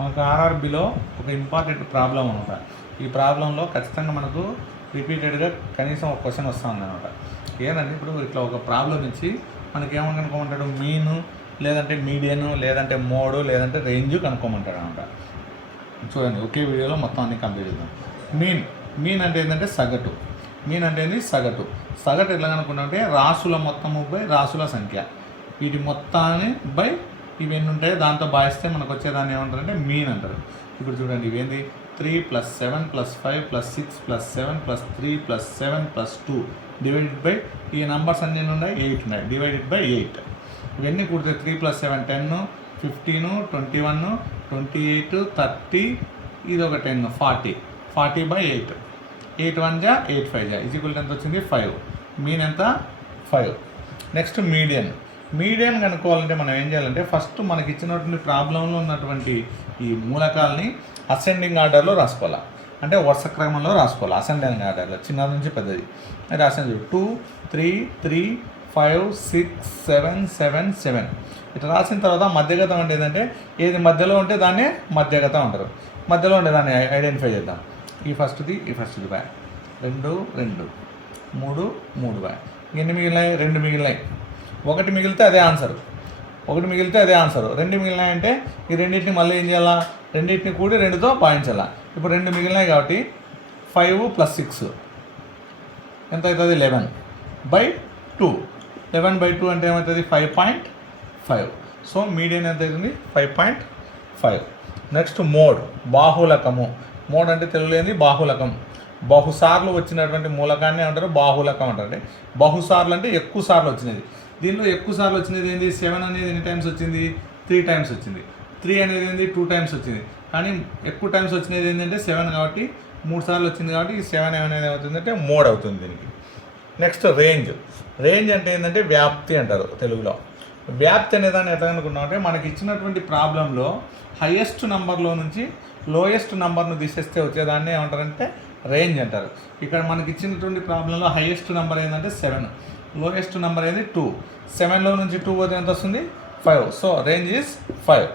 మనకు ఆర్ఆర్బిలో ఒక important problem అనమాట. ఈ ప్రాబ్లంలో ఖచ్చితంగా మనకు రిపీటెడ్గా కనీసం ఒక క్వశ్చన్ వస్తుంది అనమాట. ఏంటంటే ఇప్పుడు ఇట్లా ఒక ప్రాబ్లం ఇచ్చి మనకి ఏమని కనుక్కోమంటాడు, మీను లేదంటే మీడియన్ లేదంటే మోడు లేదంటే రేంజ్ కనుక్కోమంటాడు అనమాట. చూడండి, ఒకే వీడియోలో మొత్తం అన్ని కంప్లీట్ చేద్దాం. మీన్ అంటే ఏంటంటే సగటు. మీన్ అంటే ఏంటి? సగటు. సగటు ఎట్లా కనుక్కుంటే రాసుల మొత్తము బై రాసుల సంఖ్య, వీటి మొత్తాన్ని బై ఇవి ఎన్ని ఉంటాయో దాంతో భావిస్తే మనకు వచ్చేదాన్ని ఏమంటారంటే మీన్ అంటారు. ఇప్పుడు చూడండి, ఇవేంది 3 + 7 + 5 + 6 + 7 + 3 + 7 + 2 డివైడెడ్ బై ఈ నంబర్స్ అన్ని ఉన్నాయి 8 ఉన్నాయి, డివైడెడ్ బై 8. ఇవన్నీ కూడితే 3 + 7 10, 15, 21, 28, 30, ఇది ఒక 10, 40. 40/8. 8 1 జా 8 5 జా ఈక్వల్ ఎంత వచ్చింది? 5. మీన్ ఎంత? 5. నెక్స్ట్ మీడియన్ కనుక్కోవాలంటే మనం ఏం చేయాలంటే ఫస్ట్ మనకి ఇచ్చినటువంటి ప్రాబ్లంలో ఉన్నటువంటి ఈ మూలకాలని అసెండింగ్ ఆర్డర్లో రాసుకోవాలి. అంటే వరుస క్రమంలో రాసుకోవాలి. అసెండింగ్ ఆర్డర్లో చిన్నది నుంచి పెద్దది రాసింది. 2 3 3 5 6 7 7 7 ఇట్లా రాసిన తర్వాత మధ్యగతం అంటే ఏంటంటే ఏది మధ్యలో ఉంటే దాన్ని మధ్యగతం అంటారు. మధ్యలో ఉండే దాన్ని ఐడెంటిఫై చేద్దాం. ఈ ఫస్ట్ది బాయ్, 2 2 3 3 బాయ్. ఎన్ని మిగిలినాయి? 2 మిగిలినాయి. ఒకటి మిగిలితే అదే ఆన్సర్, 2 మిగిలినాయి అంటే ఈ రెండింటిని మళ్ళీ ఏం చేయాలా? రెండింటిని కూడి 2తో భాగించాలా. ఇప్పుడు 2 మిగిలినాయి కాబట్టి 5 + 6 ఎంత అవుతుంది? 11/2. 11/2 అంటే ఏమవుతుంది? 5.5. సో మీడియన్ ఎంత అవుతుంది? 5.5. నెక్స్ట్ బాహులకము. మోడ్ అంటే తెలుగులేని బాహులకం. బహుసార్లు వచ్చినటువంటి మూలకాన్ని అంటారు బాహులకం అంటారు. బహుసార్లు అంటే ఎక్కువ సార్లు వచ్చినది. దీనిలో ఎక్కువ సార్లు వచ్చినది ఏంది? 7 అనేది ఎన్ని టైమ్స్ వచ్చింది? 3 టైమ్స్ వచ్చింది. 3 అనేది ఏంది? 2 టైమ్స్ వచ్చింది. కానీ ఎక్కువ టైమ్స్ వచ్చినది ఏంటంటే 7 కాబట్టి 3 సార్లు వచ్చింది కాబట్టి ఈ 7 అనేది ఏమవుతుందంటే మోడ్ అవుతుంది దీనికి. నెక్స్ట్ రేంజ్ అంటే ఏంటంటే వ్యాప్తి అంటారు తెలుగులో. వ్యాప్తి అనే దాన్ని ఎట్లా అనుకున్నాం అంటే మనకి ఇచ్చినటువంటి ప్రాబ్లంలో హైయెస్ట్ నెంబర్లో నుంచి లోయెస్ట్ నెంబర్ను తీసేస్తే వచ్చేదాన్ని ఏమంటారంటే రేంజ్ అంటారు. ఇక్కడ మనకి ఇచ్చినటువంటి ప్రాబ్లంలో హైయెస్ట్ నెంబర్ ఏంటంటే 7, లోయెస్ట్ నెంబర్ ఏంది 2. 7లో నుంచి 2 పోతే ఎంత వస్తుంది? 5. So range is 5.